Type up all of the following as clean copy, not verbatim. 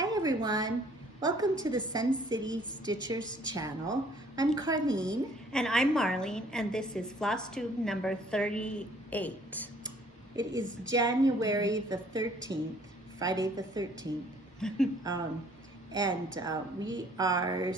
Hi everyone, welcome to the Sun City Stitchers channel. I'm Carlene. And I'm Marlene, and this is Floss Tube number 38. It is January the 13th, Friday the 13th. We are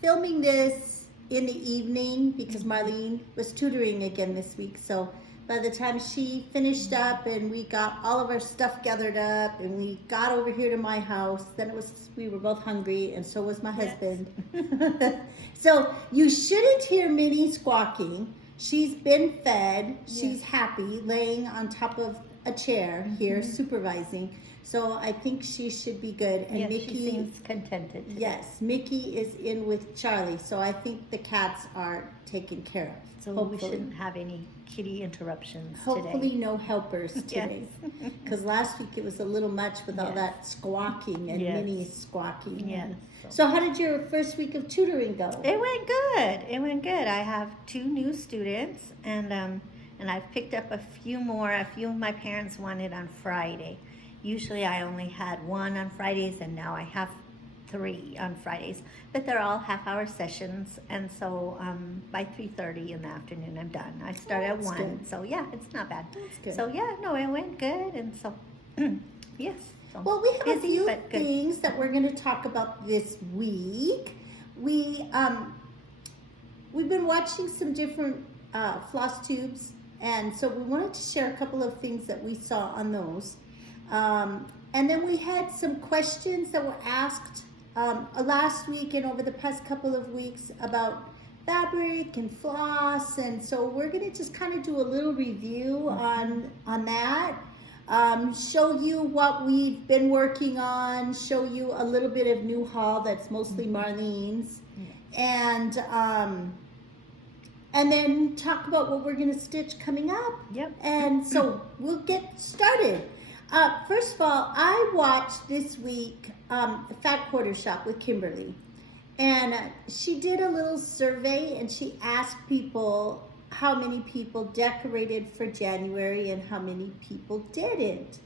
filming this in the evening because Marlene was tutoring again this week. So by the time she finished up and we got all of our stuff gathered up and we got over here to my house, then we were both hungry and so was my husband. So you shouldn't hear Minnie squawking. She's been fed. She's happy laying on top of a chair here supervising. So I think she should be good. And yes, Mickey she seems contented today. Yes, Mickey is in with Charlie. So I think the cats are taken care of. So hopefully. We shouldn't have any kitty interruptions Hopefully today. no helpers today. Because last week it was a little much with all that squawking and Minnie squawking. Yes. So how did your first week of tutoring go? It went good. It went good. I have 2 new students, and I've picked up a few more. A few of my parents wanted on Friday. Usually I only had 1 on Fridays, and now I have 3 on Fridays. But they're all half-hour sessions, and so by 3:30 in the afternoon I'm done. I start at 1, good. So yeah, it's not bad. That's good. So yeah, no, it went good, and so yes. So well, we have busy, a few things that we're going to talk about this week. We've been watching some different floss tubes, and so we wanted to share a couple of things that we saw on those. And then we had some questions that were asked last week and over the past couple of weeks about fabric and floss, and so we're going to just kind of do a little review on that. Show you what we've been working on, show you a little bit of new haul that's mostly Marlene's, and then talk about what we're going to stitch coming up. Yep. And so we'll get started. First of all, I watched this week Fat Quarter Shop with Kimberly, and she did a little survey and she asked people how many people decorated for January and how many people didn't.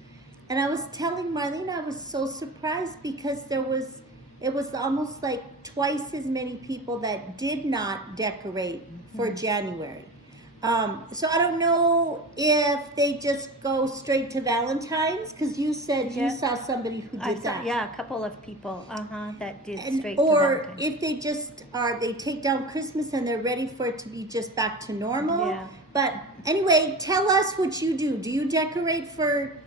And I was telling Marlene I was so surprised because it was almost like twice as many people that did not decorate for January. So I don't know if they just go straight to Valentine's, because you said you saw somebody who did that. Yeah, a couple of people that did straight or to Valentine's. If they just they take down Christmas and they're ready for it to be just back to normal. Yeah. But anyway, tell us what you do. Do you decorate for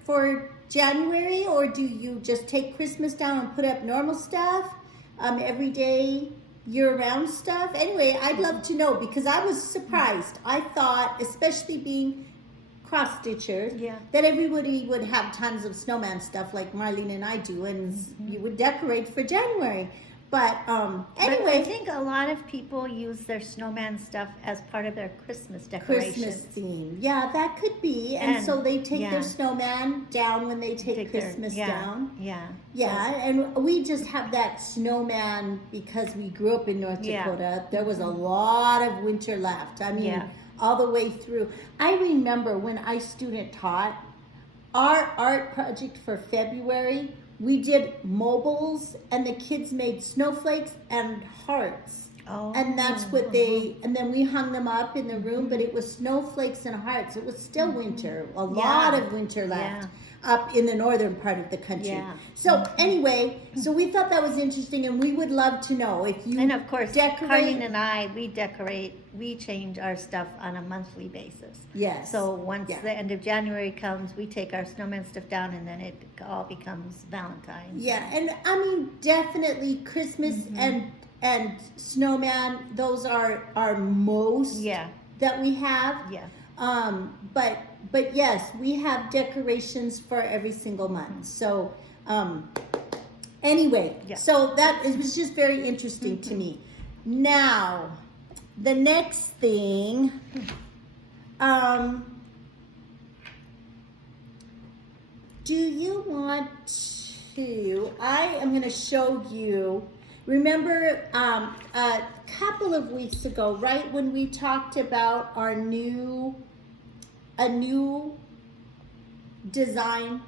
January, or do you just take Christmas down and put up normal stuff every day? Year-round stuff? Anyway, I'd love to know because I was surprised. I thought, especially being cross-stitchers, that everybody would have tons of snowman stuff like Marlene and I do, and you would decorate for January. But anyway. But I think a lot of people use their snowman stuff as part of their Christmas decorations. Christmas theme. Yeah, that could be. And so they take their snowman down when they take Christmas down. Yeah. Yeah, and we just have that snowman because we grew up in North Dakota. There was a lot of winter left. I mean, all the way through. I remember when I student taught, our art project for February, we did mobiles and the kids made snowflakes and hearts. Oh. And that's what and then we hung them up in the room, but it was snowflakes and hearts. It was still winter, a lot of winter left up in the northern part of the country. Yeah. So anyway, so we thought that was interesting, and we would love to know if you And of course, decorate. Carlene and I, we change our stuff on a monthly basis. Yes. So once the end of January comes, we take our snowman stuff down, and then it all becomes Valentine's. Yeah, and I mean, definitely Christmas and snowman, those are our most that we have. Yeah. But yes, we have decorations for every single month. So anyway, so it was just very interesting to me. Now, the next thing, do you want to, I am going to show you. Remember a couple of weeks ago, right when we talked about a new design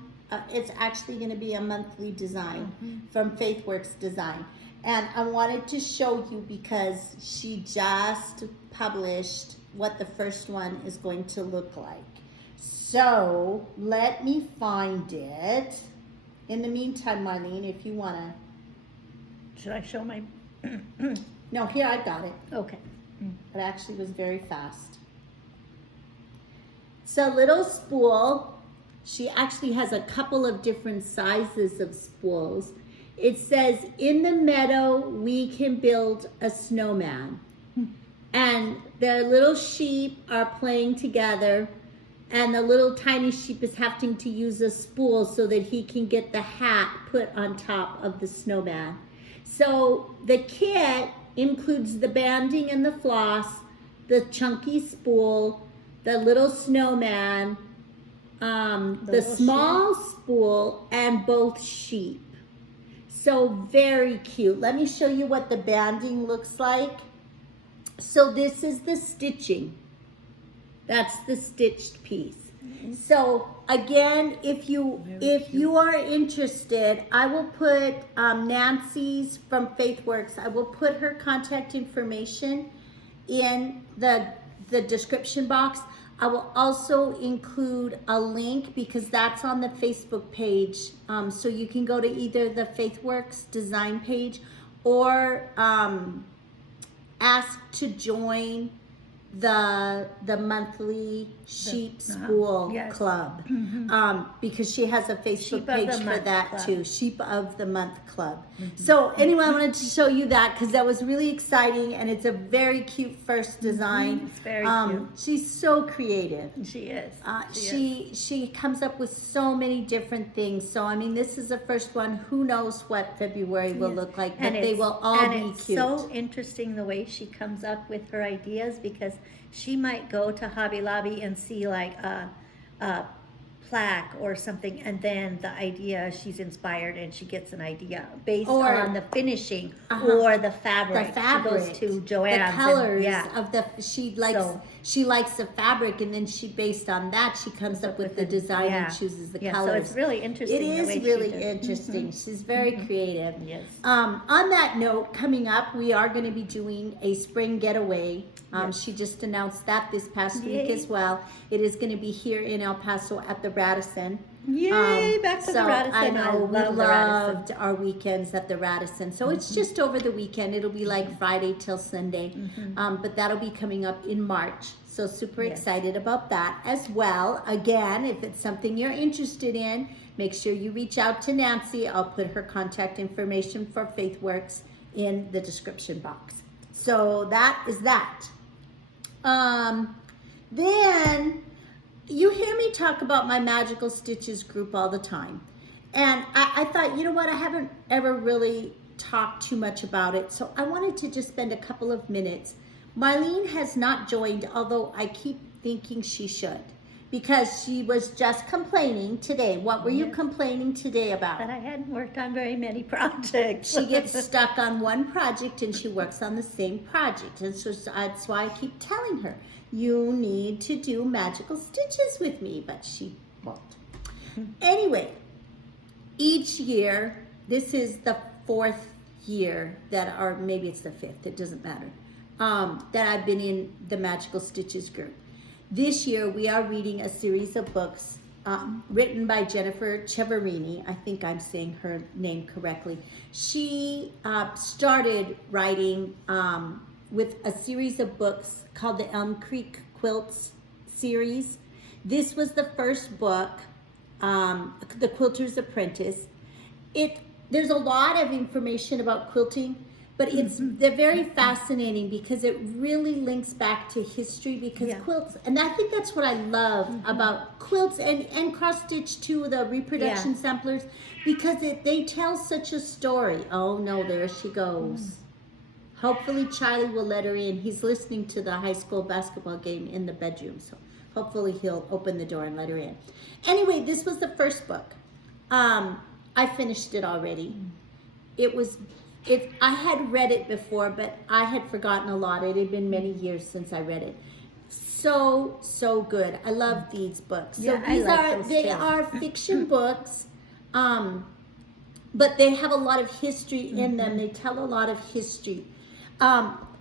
It's actually going to be a monthly design from FaithWorks Design. And I wanted to show you because she just published what the first one is going to look like. So let me find it. In the meantime, Marlene, if you want to. Should I show my? No, here, I got it. Okay. It actually was very fast. So little spool. She actually has a couple of different sizes of spools. It says, in the meadow, we can build a snowman. And the little sheep are playing together, and the little tiny sheep is having to use a spool so that he can get the hat put on top of the snowman. So the kit includes the banding and the floss, the chunky spool, the little snowman, the small spool, and both sheep. So very cute. Let me show you what the banding looks like. So this is the stitching. That's the stitched piece. So again, if you are interested, I will put Nancy's from FaithWorks. I will put her contact information in the description box. I will also include a link because that's on the Facebook page. So you can go to either the FaithWorks design page or ask to join the monthly sheep spool club, because she has a Facebook page for that too. Sheep of the Month Club. So anyway, I wanted to show you that because that was really exciting, and it's a very cute first design. It's very cute. She's so creative. She is. She comes up with so many different things. So I mean, this is the first one. Who knows what February will look like? But they will all be cute. So interesting the way she comes up with her ideas, because she might go to Hobby Lobby and see like a plaque or something, and then the idea, she's inspired and she gets an idea based on the finishing or the fabric. The fabric. She goes to Joann's. The colors and, of the, she likes the fabric, and then based on that, she comes up with the design and chooses the colors. So it's really interesting. It is really interesting. She's very creative. Yes. On that note, coming up, we are going to be doing a spring getaway. She just announced that this past week as well. It is going to be here in El Paso at the Radisson. Yay, back to the Radisson. I know, we love loved our weekends at the Radisson. So it's just over the weekend. It'll be like Friday till Sunday. But that'll be coming up in March. So super excited about that as well. Again, if it's something you're interested in, make sure you reach out to Nancy. I'll put her contact information for FaithWorks in the description box. So that is that. Then you hear me talk about my Magical Stitches group all the time. And I thought, you know what, I haven't ever really talked too much about it. So I wanted to just spend a couple of minutes. Marlene has not joined, although I keep thinking she should, because she was just complaining today. What were you complaining today about? That I hadn't worked on very many projects. She gets stuck on one project and she works on the same project. And so that's why I keep telling her, you need to do Magical Stitches with me, but she won't. Anyway, each year, this is the 4th year that, or maybe it's the 5th, it doesn't matter, that I've been in the Magical Stitches group. This year, we are reading a series of books written by Jennifer Cheverini. I think I'm saying her name correctly. She started writing with a series of books called the Elm Creek Quilts series. This was the first book, The Quilter's Apprentice. There's a lot of information about quilting, but they're very fascinating because it really links back to history, because quilts, and I think that's what I love about quilts and cross stitch too, the reproduction samplers, because they tell such a story. Oh no, there she goes. Hopefully Charlie will let her in. He's listening to the high school basketball game in the bedroom, so hopefully he'll open the door and let her in. Anyway, this was the first book. I finished it already. I had read it before, but I had forgotten a lot. It had been many years since I read it. so good. I love these books. So Yeah, I these like are those they too. are fiction books, but they have a lot of history in them. They tell a lot of history.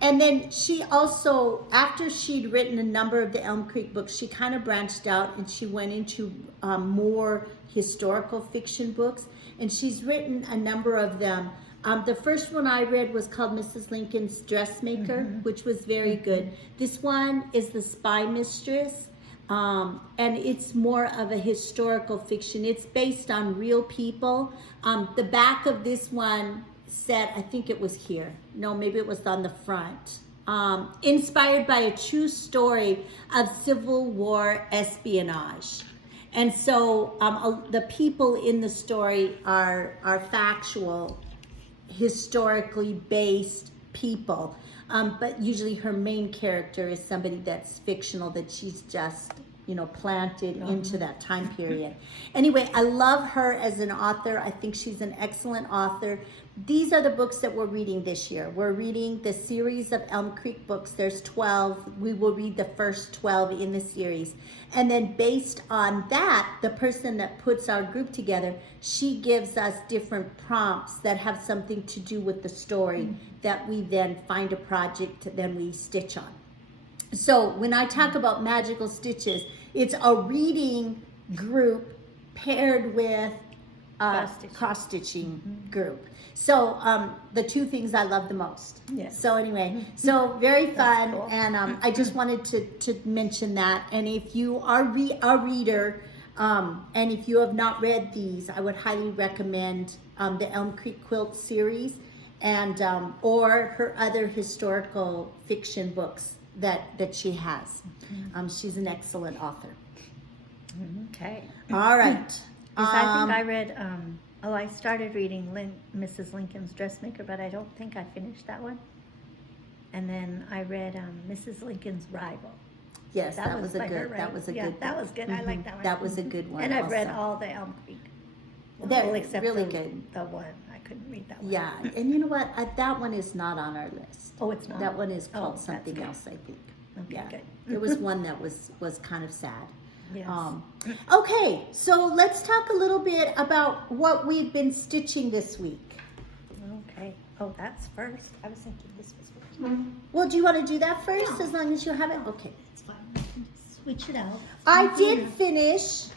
And then she also, after she'd written a number of the Elm Creek books, she kind of branched out and she went into more historical fiction books. And she's written a number of them. The first one I read was called Mrs. Lincoln's Dressmaker, which was very good. This one is The Spy Mistress. And it's more of a historical fiction. It's based on real people. The back of this one said, I think it was here. No, maybe it was on the front. Inspired by a true story of Civil War espionage. And so the people in the story are factual, historically based people. But usually her main character is somebody that's fictional, that she's just, planted into that time period. Anyway, I love her as an author. I think she's an excellent author. These are the books that we're reading this year. We're reading the series of Elm Creek books. There's 12. We will read the first 12 in the series. And then based on that, the person that puts our group together, she gives us different prompts that have something to do with the story that we then find a project to then we stitch on. So when I talk about magical stitches, it's a reading group paired with a cross-stitching group. So the two things I love the most. Yes. So anyway, so very fun. Cool. And I just wanted to mention that. And if you are a reader, and if you have not read these, I would highly recommend the Elm Creek Quilt series and or her other historical fiction books that she has. She's an excellent author. Okay. All right. Yes, I think I read, I started reading Mrs. Lincoln's Dressmaker, but I don't think I finished that one. And then I read Mrs. Lincoln's Rival. Yes, that was a by her, good. right? That was a Yeah, good. that was good. I like that one. That was a good one. And I've read also. all the Elm Creek. They're except really the, good. The one I couldn't read that one. Yeah, and you know what? That one is not on our list. Oh, it's not. That one is called that's something good. else, I think. Okay, Yeah, good. there was one that was kind of sad. Yes. Okay, so let's talk a little bit about what we've been stitching this week. Okay. Oh, that's first. I was thinking this was first. Well, do you want to do that first, No. as long as you have it? Okay. It's fine. I can just switch it out. I did finish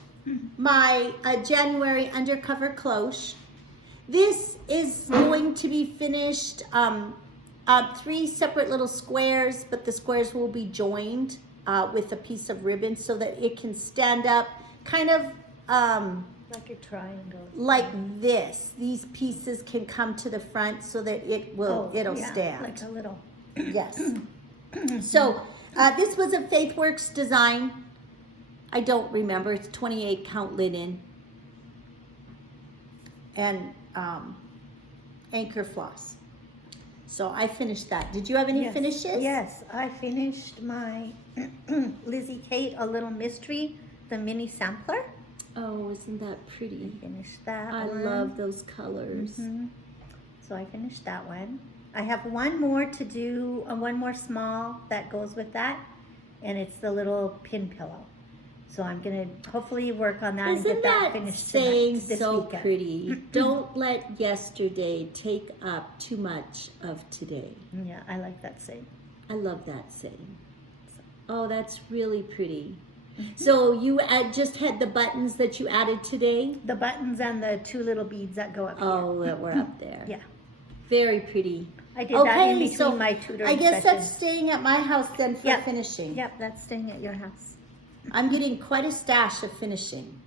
my January undercover cloche. This is going to be finished 3 separate little squares, but the squares will be joined with a piece of ribbon so that it can stand up kind of Like a triangle. like this. These pieces can come to the front so that it'll stand. Like a little. Yes. So this was a Faithworks design. I don't remember. It's 28 count linen and anchor floss. So I finished that. Did you have any finishes? Yes, I finished my Lizzie Kate A Little Mystery, the mini sampler. Oh, isn't that pretty? Finished that I one. love those colors. So I finished that one. I have one more to do, one more small that goes with that, and it's the little pin pillow. So I'm gonna hopefully work on that and Isn't get that that finished saying this so weekend. pretty? Don't let yesterday take up too much of today. Yeah, I like that saying. I love that saying. Oh, that's really pretty. So you just had the buttons that you added today? The buttons and the 2 little beads that go up here. Oh, that were up there. Yeah. Very pretty. I did that in between so my tutoring I guess sessions. that's staying at my house then for Yep. finishing. Yep, that's staying at your house. I'm getting quite a stash of finishing.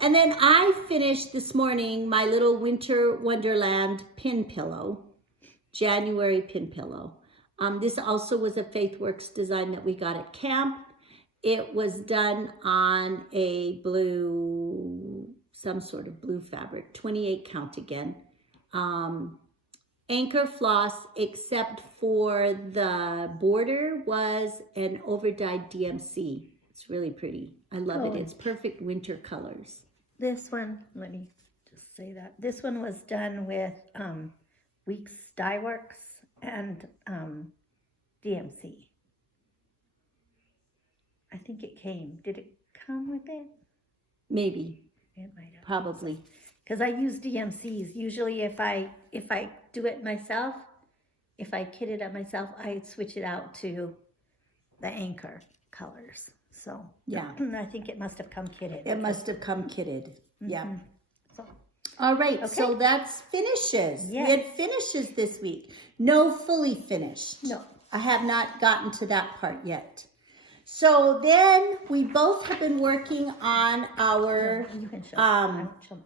And then I finished this morning my little Winter Wonderland pin pillow, January pin pillow. This also was a Faithworks design that we got at camp. It was done on a blue, some sort of blue fabric, 28 count again. Anchor floss, except for the border, was an overdyed DMC. It's really pretty. I love it. It's perfect winter colors. This one, let me just say that. This one was done with Weeks Dye Works and DMC. I think it came. Did it come with it? Maybe, It might have. probably. Because I use DMCs. Usually if I do it myself, if I kit it up myself, I switch it out to the Anchor colors. So Yeah. I think it must have come kitted. It must have come kitted. Yeah. So, All right, so Okay. that's finishes. Yes. We had finishes this week. No fully finished. No. I have not gotten to that part yet. So then we both have been working on our you can show. um, I won't show.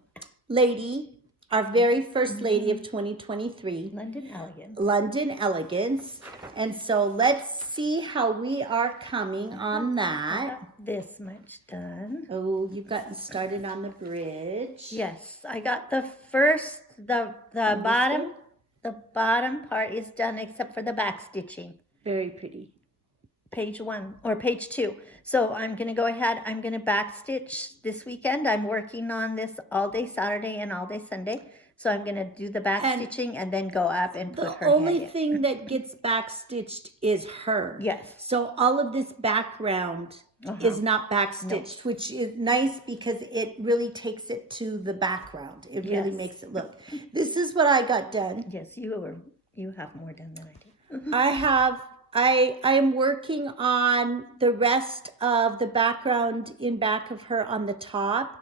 lady, our very first lady of 2023. London Elegant. London Elegance. And so let's see how we are coming on that. This much done. Oh, you've gotten started on the bridge. Yes, I got the first, the bottom, the bottom part is done except for the back stitching. Very pretty. Page 1 or page 2. So I'm going to go ahead. I'm going to back stitch this weekend. I'm working on this all day Saturday and all day Sunday. So I'm going to do the back And stitching and then go up and put The her only head in. thing that gets back stitched is her. Yes. So all of this background is not back stitched, which is nice because it really takes it to the background. It really Yes. makes it look. This is what I got done. Yes, you have more done than I do. I am working on the rest of the background in back of her on the top.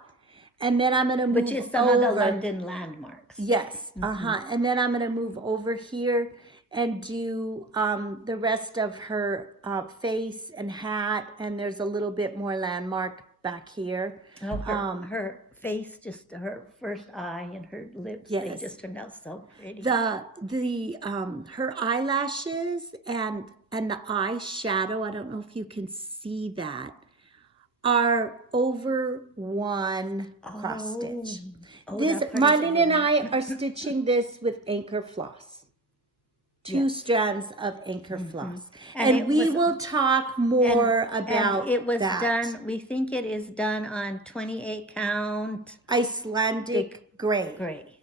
And then I'm going to move Which is some of the over. London landmarks. Yes, And then I'm going to move over here and do the rest of her face and hat. And there's a little bit more landmark back here. Oh, her face, just her first eye and her lips, they Yes. just turned out so pretty. Her eyelashes and the eyeshadow, I don't know if you can see that, are over one cross stitch. This that part is Marlene and I are stitching this with Anchor Floss. Two strands of Anchor Floss. And And it we was- will talk more about and it was that. done, we think it is done on 28 count Icelandic gray. gray.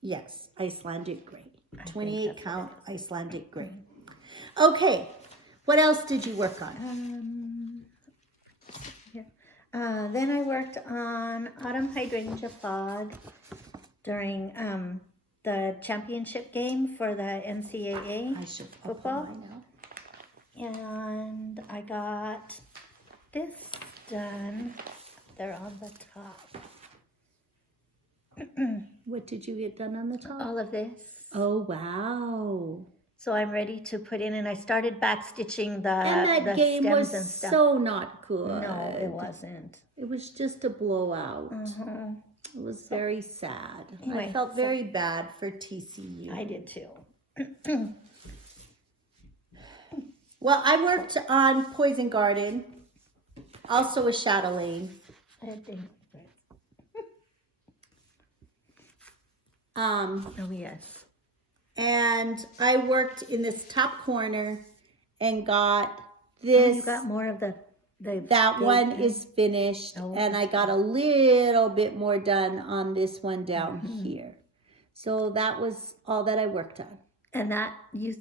Yes, Icelandic gray. think 28 that's count Icelandic gray. Okay, what else did you work on? Then I worked on Autumn Hydrangea Fog during the championship game for the NCAA. I should football. open mine out. And I got this done. They're on the top. What did you get done on the top? All of this. Oh, wow. So I'm ready to put in, and I started back stitching the And that the game stems was and stuff. so not good. No, it wasn't. It was just a blowout. Uh-huh. It was very sad. Anyway, I felt very bad for TCU. I did too. Well, I worked on Poison Garden, also a chatelaine. I think. Um, Oh yes. and I worked in this top corner and got Oh, this. you got more of the That one is finished, Oh. and I got a little bit more done on this one down here. So that was all that I worked on. And that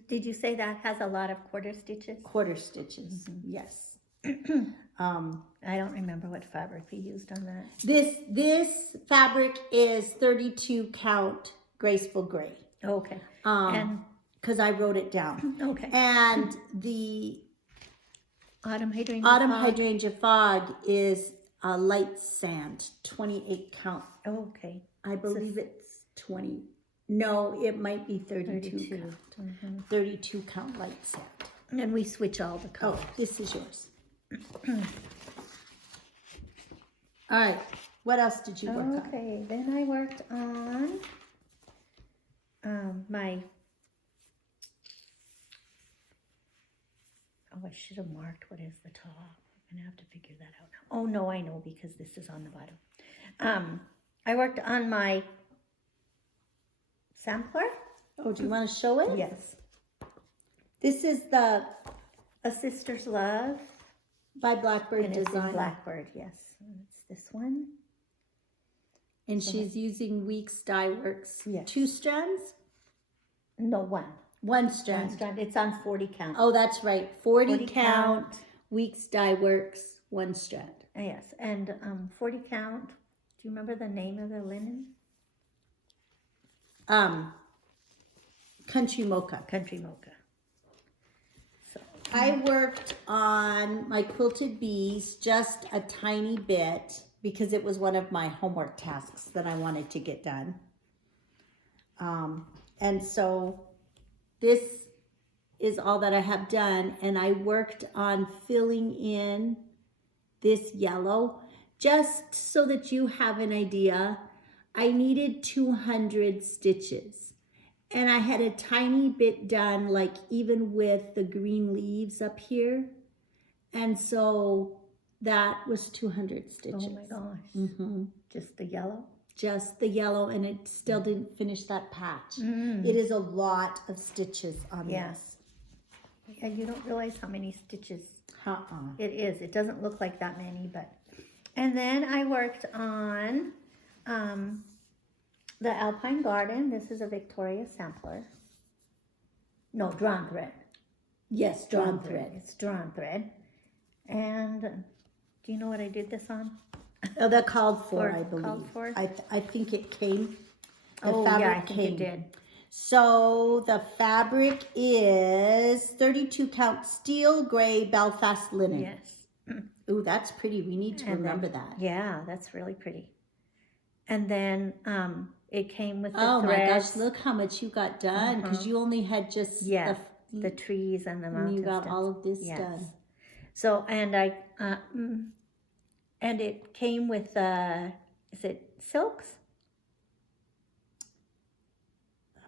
did you say that has a lot of quarter stitches? Quarter stitches, yes. I don't remember what fabric we used on that. This fabric is 32 count graceful gray. Okay. Because I wrote it down. Okay. And the Autumn hydrangea. Autumn Fog. Hydrangea Fog is a light sand, 28 count. Okay. I believe it's 20. No, it might be 32 count. 32 count light sand. And we switch all the colors. Oh, this is yours. All right. What else did you work on? Okay. Then I worked on my. Oh, I should have marked what is the top. I'm gonna have to figure that out now. Oh no, I know because this is on the bottom. I worked on my sampler. Oh, do you want to show it? Yes. This is the A Sister's Love. by Blackbird And it's in Design. Blackbird, yes. It's this one. And she's using Weeks Dye Works. Yes. 2 strands? No, one. One One strand. strand. It's on 40 count. Oh, that's right. 40 40 count. Weeks Dye Works. One strand. Yes, and 40 count. Do you remember the name of the linen? Country Mocha. Country Mocha. So I worked on my quilted bees just a tiny bit because it was one of my homework tasks that I wanted to get done. And so this is all that I have done. And I worked on filling in this yellow just so that you have an idea. I needed 200 stitches. And I had a tiny bit done, like even with the green leaves up here. And so that was 200 stitches. oh my gosh. Mm-hmm. Just the yellow? Just the yellow, and it still didn't finish that patch. Mm. It is a lot of stitches on Yeah. this. Yeah, you don't realize how many stitches Uh-uh. it is. It doesn't look like that many, but. And then I worked on the Alpine Garden. This is a Victoria sampler. No, drawn thread. Yes, drawn thread. It's drawn thread. And do you know what I did this on? Oh, that called for, Or I believe. called for? I think it came. The Oh, fabric yeah, I think came. it did. So the fabric is 32 count steel gray Belfast linen. Yes. Ooh, that's pretty. We need to And remember then- that. Yeah, that's really pretty. And then it came with the Oh my threads. gosh, look how much you got done because you only had just Yeah, the trees and the and mountains. you got all of this done. So, and and it came with, is it silks?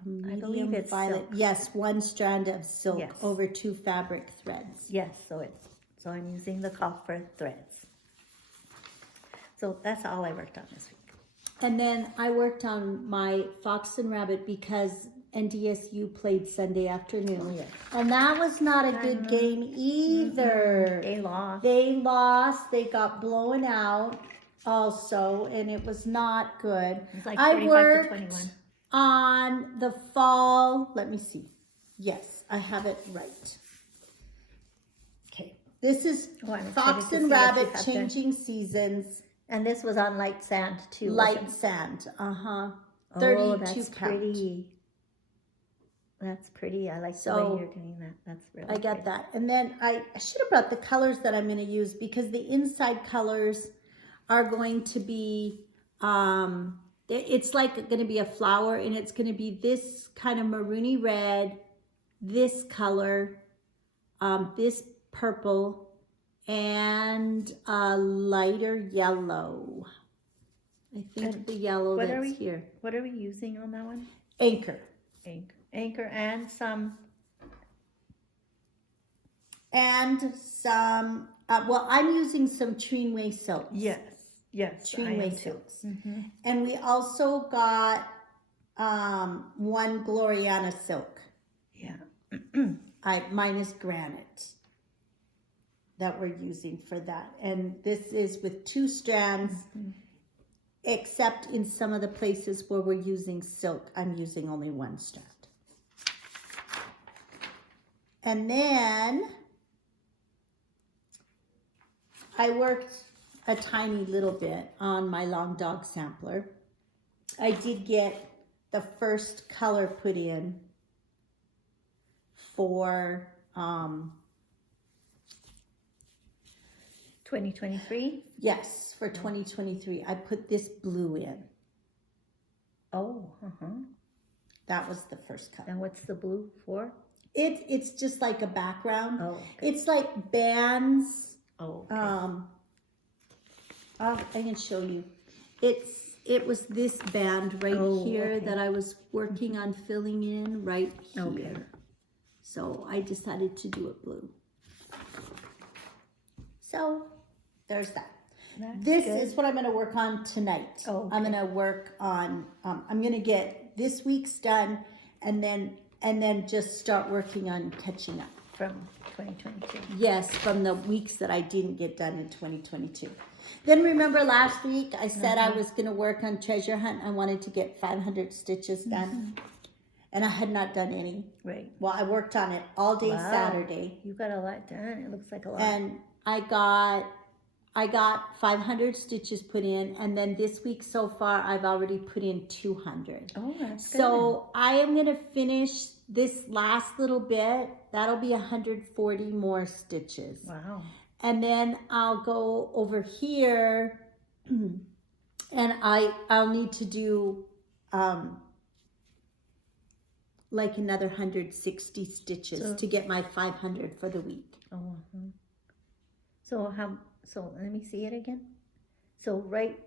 I believe Medium it's violet. silk. Yes, one strand of silk Yes. over 2 fabric threads. Yes, so I'm using the copper threads. So that's all I worked on this week. And then I worked on my Fox and Rabbit because NDSU played Sunday afternoon. Oh, yes. And that was not a good game either. They lost. They lost. They got blown out also, and it was not good. It's like I 45 to worked 21. on the fall. Let me see. Yes, I have it right. Okay. This is Oh, I'm excited Fox to and see what you Rabbit have Changing Seasons. And this was on light sand too. Light sand. Uh-huh. Oh, 32 that's count. pretty. That's pretty. I like the So, way you're doing that. That's really I got pretty. that. And then I should have brought the colors that I'm going to use because the inside colors are going to be, it's like going to be a flower, and it's going to be this kind of maroony red, this color, this purple, and a lighter yellow. I think And the yellow what are that's we- here. What are we using on that one? Anchor. Anchor and some. And some, well, I'm using some Treenway silk. Yes. Treenway silks. And we also got one Gloriana silk. Yeah. Mine is granite that we're using for that. And this is with 2 strands, except in some of the places where we're using silk, I'm using only 1 strand. And then I worked a tiny little bit on my long dog sampler. I did get the first color put in for 2023. yes, for 2023. I put this blue in. Oh. That was the first color. And what's the blue for? It's just like a background. Oh. It's like bands. Oh. Okay. I can show you. It was this band right here okay. that I was working on filling in right here. Okay. So I decided to do it blue. So there's that. That's This good. is what I'm going to work on tonight. Oh, I'm okay. going to work on. I'm going to get this week's done, and then just start working on catching up. From 2022. Yes, from the weeks that I didn't get done in 2022. Then remember last week I said I was going to work on Treasure Hunt. I wanted to get 500 stitches done. and I had not done any. Right. Well, I worked on it all day Wow. Saturday, You got a lot done. It looks like a lot. and I got 500 stitches put in, and then this week so far I've already put in 200. Oh, that's good. So I am going to finish this last little bit. That'll be 140 more stitches. Wow. And then I'll go over here and I'll need to do like another 160 stitches to get my 500 for the week. Oh. So let me see it again. So right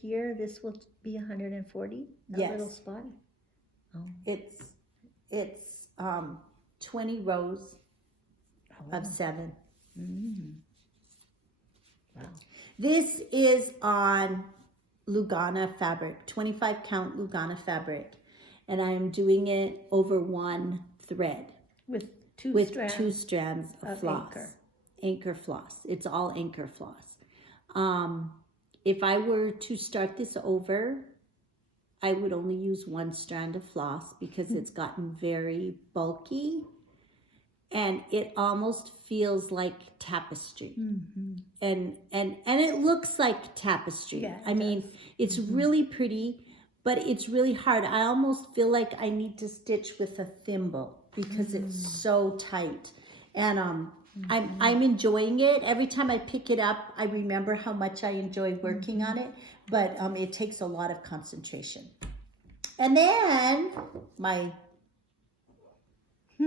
here, this will be 140. That Yes. little spot. Oh. It's 20 rows of 7. Mm. Wow. This is on Lugana fabric, 25 count Lugana fabric, and I am doing it over one thread With two strands of floss. Anchor floss. It's all anchor floss. If I were to start this over, I would only use one strand of floss because it's gotten very bulky and it almost feels like tapestry. Mm-hmm. And it looks like tapestry. Yeah, I mean, it's really pretty, but it's really hard. I almost feel like I need to stitch with a thimble because it's so tight. And I'm enjoying it. Every time I pick it up, I remember how much I enjoy working on it, but it takes a lot of concentration. And then my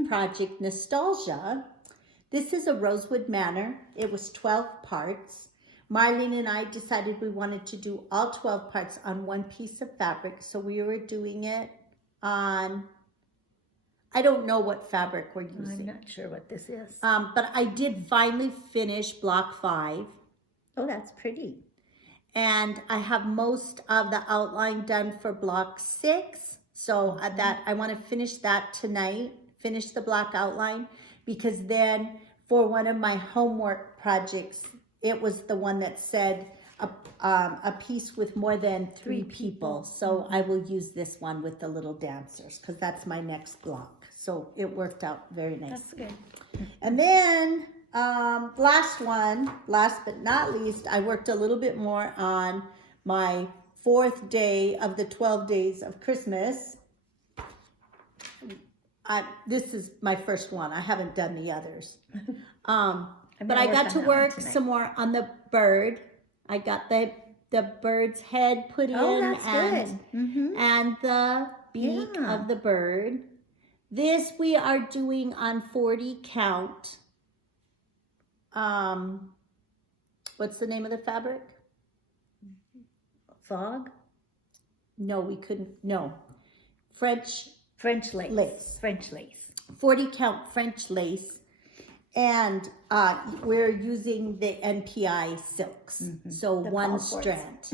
project Nostalgia. This is a Rosewood Manor. It was 12 parts. Marlene and I decided we wanted to do all 12 parts on one piece of fabric, so we were doing it on, I don't know what fabric we're using. I'm not sure what this is. But I did finally finish block 5. Oh, that's pretty. And I have most of the outline done for block 6. So that I want to finish that tonight, finish the block outline, because then for one of my homework projects, it was the one that said a piece with more than 3 people. So I will use this one with the little dancers because that's my next block. So it worked out very nice. That's good. And then last but not least, I worked a little bit more on my 4th day of the 12 days of Christmas. This is my first one. I haven't done the others. But I got to work some more on the bird. I got the bird's head put in and the beak of the bird. This we are doing on 40 count. What's the name of the fabric? Fog? No, we couldn't. No. French lace. French lace. 40 count French lace. And we're using the NPI silks. So the one strand.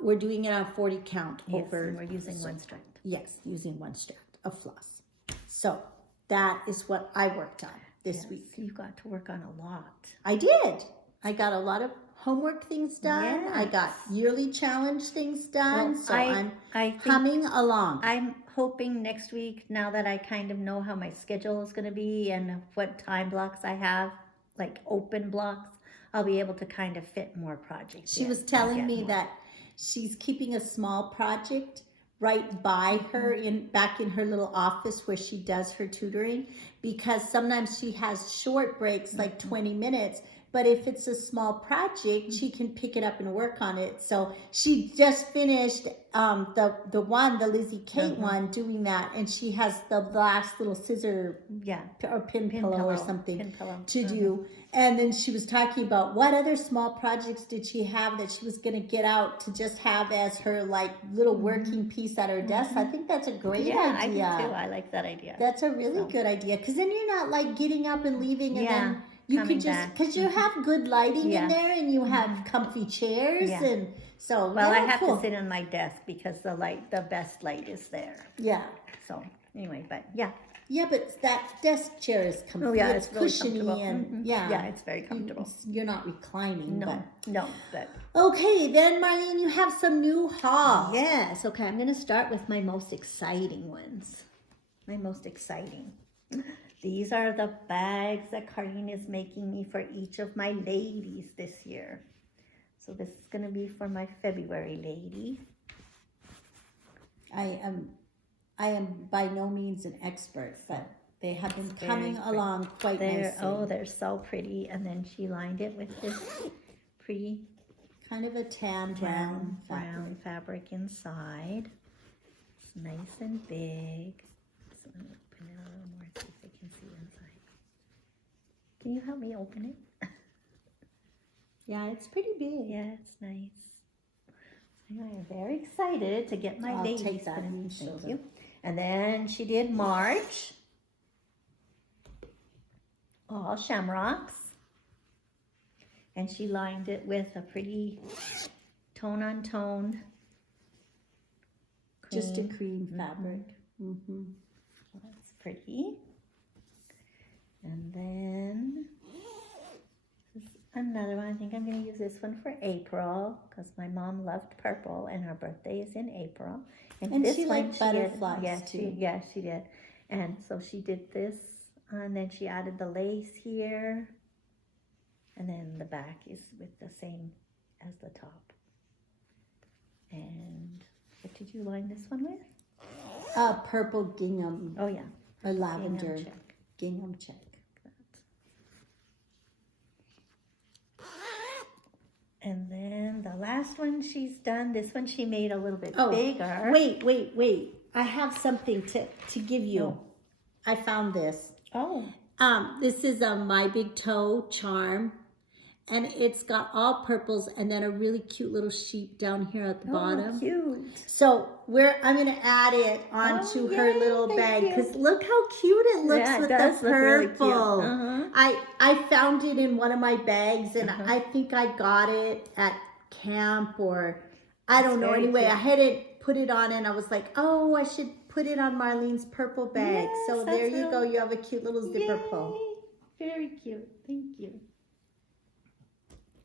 We're doing it on 40 count over. And we're using one strand. Yes, using one strand of floss. So that is what I worked on this week. You got to work on a lot. I did. I got a lot of homework things done. I got yearly challenge things done. Well, so I'm think humming along. I'm hoping next week, now that I kind of know how my schedule is going to be and what time blocks I have, like open blocks, I'll be able to kind of fit more projects. She was telling me that she's keeping a small project right by her back in her little office where she does her tutoring, because sometimes she has short breaks, like 20 minutes. But if it's a small project, she can pick it up and work on it. So she just finished the Lizzie Kate one, doing that, and she has the last little scissor or pin pillow or something to do. And then she was talking about what other small projects did she have that she was going to get out to just have as her like little working piece at her desk. I think that's a great idea. I do too. I like that idea. That's a really good idea, because then you're not like getting up and leaving and then you can just, because you have good lighting in there and you have comfy chairs and so. Well, I have to sit on my desk because the best light is there. Yeah. So anyway, but Yeah, but that desk chair is comfortable. Oh, yeah, it's it's really cushiony comfortable. and Yeah, it's very comfortable. You're not reclining. No, but. Okay, then Marlene, you have some new hauls. Yes, okay, I'm going to start with my most exciting ones. My most exciting. These are the bags that Carlene is making me for each of my ladies this year. So this is going to be for my February lady. I am by no means an expert, but they have been coming along quite nicely. Oh, they're so pretty. And then she lined it with this pretty kind of a tan brown fabric inside. It's nice and big. So I'm going to open it a little more, see if I can see inside. Can you help me open it? Yeah, it's pretty big. Yeah, it's nice. I am very excited to get my ladies. Take that. Thank you. And then she did March. All shamrocks. And she lined it with a pretty tone-on-tone cream. Just a cream fabric. Mm-hmm. That's pretty. And then this is another one. I think I'm going to use this one for April because my mom loved purple and her birthday is in April. And this she one liked butterflies too. She did. And so she did this, and then she added the lace here. And then the back is with the same as the top. And what did you line this one with? Purple gingham. Oh, yeah. Or lavender. Gingham check. And then the last one she's done, this one she made a little bit bigger. Wait. I have something to give you. Oh. I found this. Oh. This is a My Big Toe charm. And it's got all purples and then a really cute little sheep down here at the bottom. Cute. So I'm going to add it onto her little bag because look how cute it looks with the purple. Really cute. I found it in one of my bags and I think I got it at camp or I don't know. Anyway, I hadn't put it on and I was like, oh, I should put it on Marlene's purple bag. Yes, so there you go. You have a cute little zipper pull. Very cute. Thank you.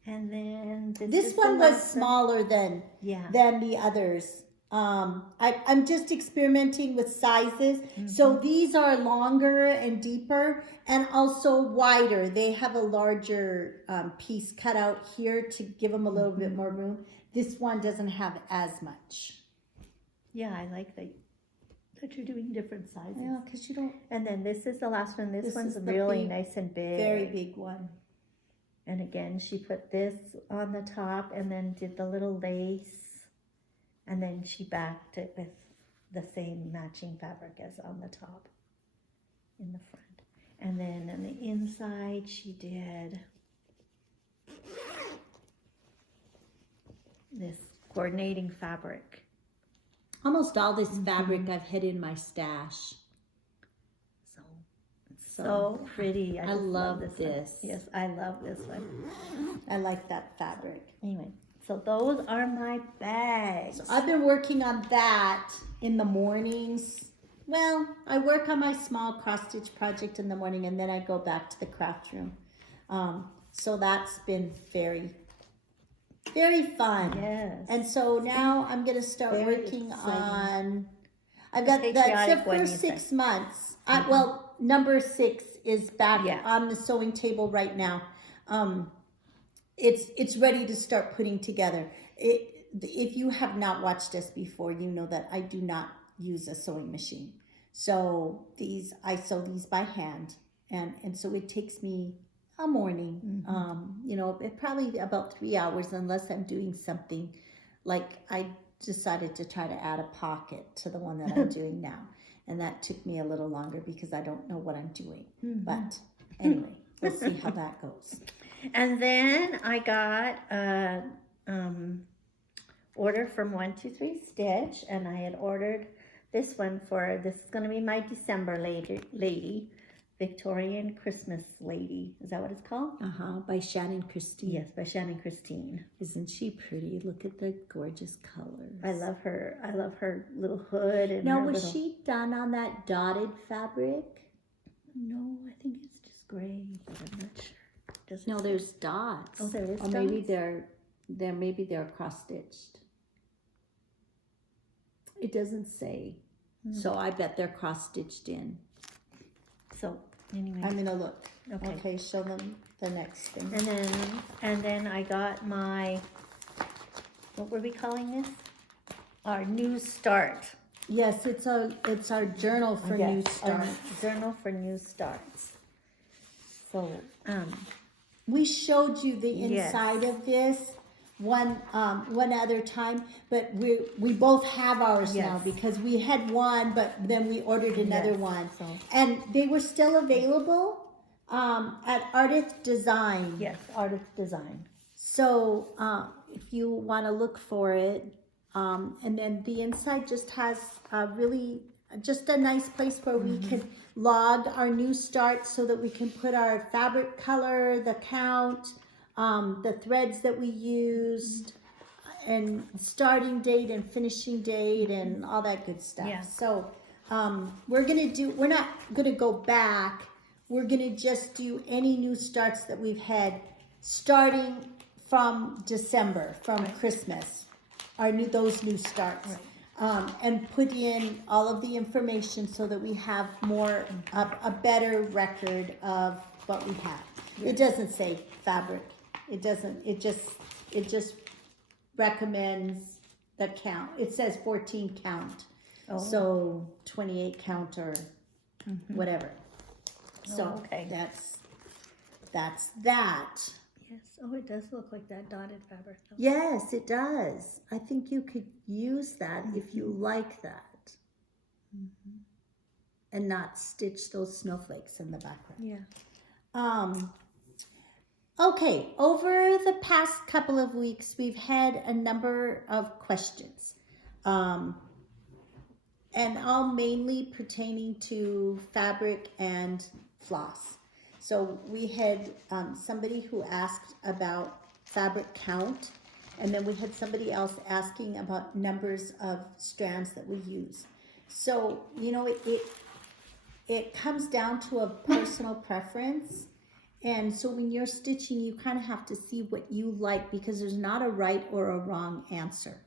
And then this one was smaller than the others. I'm just experimenting with sizes. So these are longer and deeper and also wider. They have a larger piece cut out here to give them a little bit more room. This one doesn't have as much. Yeah, I like that you're doing different sizes. Yeah, because you don't. And then this is the last one. This one's really nice and big. Very big one. And again, she put this on the top and then did the little lace. And then she backed it with the same matching fabric as on the top in the front. And then on the inside, she did this coordinating fabric. Almost all this fabric I've hid in my stash. So pretty. I love this. Yes, I love this one. I like that fabric. Anyway, so those are my bags. So I've been working on that in the mornings. Well, I work on my small cross-stitch project in the morning and then I go back to the craft room. So that's been very, very fun. Yes. And so now I'm going to start working on, I've got the first 6 months. Number 6 is back on the sewing table right now. It's ready to start putting together. If you have not watched us before, you know that I do not use a sewing machine. So I sew these by hand, and so it takes me a morning. Probably about 3 hours, unless I'm doing something like I decided to try to add a pocket to the one that I'm doing now. And that took me a little longer because I don't know what I'm doing. But anyway, we'll see how that goes. And then I got order from 123 Stitch, and I had ordered this one this is going to be my December lady. Victorian Christmas Lady. Is that what it's called? By Shannon Christine. Yes, by Shannon Christine. Isn't she pretty? Look at the gorgeous colors. I love her. I love her little hood. And now, her was little... she done on that dotted fabric? No, I think it's just gray, but I'm not sure. No, there's dots. Oh, there is or maybe they're cross stitched. It doesn't say. So I bet they're cross stitched in. So anyway, I'm gonna look. Okay. Okay, show them the next thing. And then I got my, what were we calling this? Our new start. Yes, it's our journal for new starts. Journal for new starts. So we showed you the inside of this one other time, but we both have ours now because we had one, but then we ordered another one, and they were still available at Artist Design. Yes, Artist Design. So if you want to look for it, and then the inside just has just a nice place where we can log our new start so that we can put our fabric color, the count, the threads that we used, and starting date and finishing date and all that good stuff. Yeah. So we're not gonna go back. We're gonna just do any new starts that we've had starting from December, from Christmas, those new starts. And put in all of the information so that we have a better record of what we have. It doesn't say fabric. It doesn't. It just recommends the count. It says 14 count. Oh. So 28 count or whatever. So that's that. Yes. Oh, it does look like that dotted fabric. Though. Yes, it does. I think you could use that if you like that. And not stitch those snowflakes in the background. Yeah. Okay, over the past couple of weeks, we've had a number of questions. And all mainly pertaining to fabric and floss. So we had somebody who asked about fabric count, and then we had somebody else asking about numbers of strands that we use. So, it comes down to a personal preference. And so when you're stitching, you kind of have to see what you like, because there's not a right or a wrong answer.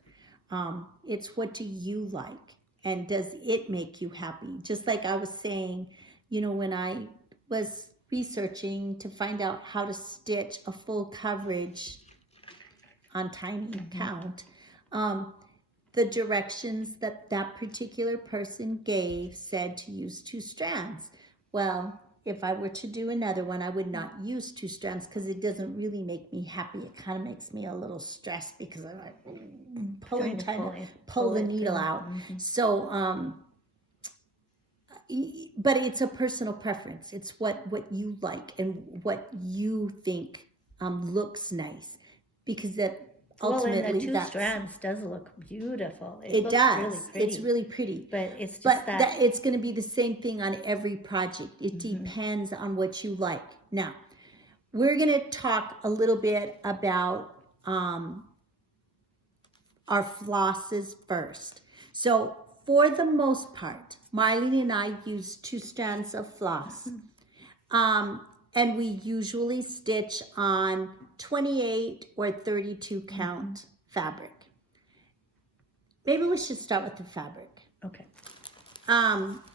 It's what do you like, and does it make you happy? Just like I was saying, when I was researching to find out how to stitch a full coverage on tiny count, the directions that particular person gave said to use 2 strands. Well, if I were to do another one, I would not use 2 strands because it doesn't really make me happy. It kind of makes me a little stressed because I'm like trying to pull the needle out. So, but it's a personal preference. It's what you like and what you think looks nice, because that ultimately and the 2 strands does look beautiful. It does. Really pretty. It's really pretty. But it's just that it's going to be the same thing on every project. It depends on what you like. Now, we're going to talk a little bit about our flosses first. So for the most part, Marlene and I use 2 strands of floss. And we usually stitch on 28 or 32 count fabric. Maybe we should start with the fabric. Okay.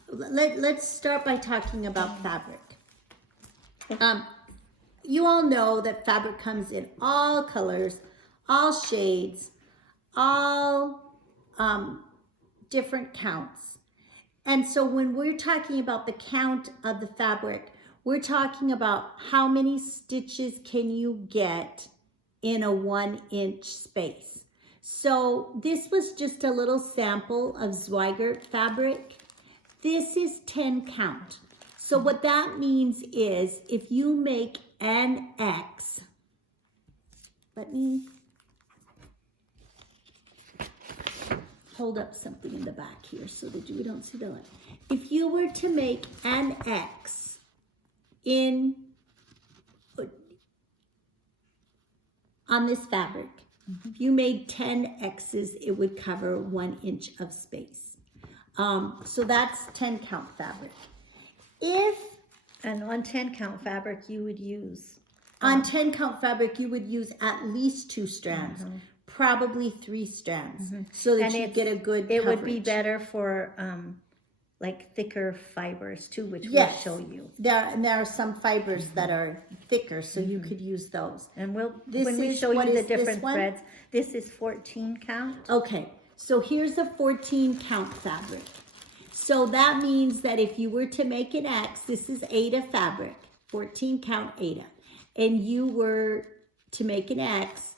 Let's start by talking about fabric. You all know that fabric comes in all colors, all shades, all different counts. And so when we're talking about the count of the fabric, we're talking about how many stitches can you get in a 1-inch space. So this was just a little sample of Zweigart fabric. This is 10 count. So what that means is if you make an X, let me hold up something in the back here so that we don't see the line. If you were to make an X on this fabric, if you made 10 X's, it would cover 1 inch of space. So that's 10 count fabric. And on 10 count fabric, you would use? On 10 count fabric, you would use at least 2 strands, probably 3 strands, so that you get a good coverage. It would be better for like thicker fibers too, which we'll show you. There are some fibers that are thicker, so you could use those. And when we show you the different threads, this is 14 count. Okay, so here's a 14 count fabric. So that means that if you were to make an X, this is Aida fabric, 14 count Aida, and you were to make an X,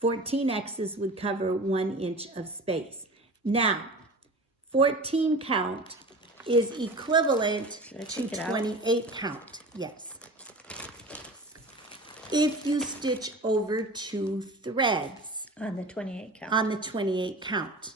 14 X's would cover 1 inch of space. Now, 14 count is equivalent to 28 count. Yes. If you stitch over 2 threads. On the 28 count. On the 28 count.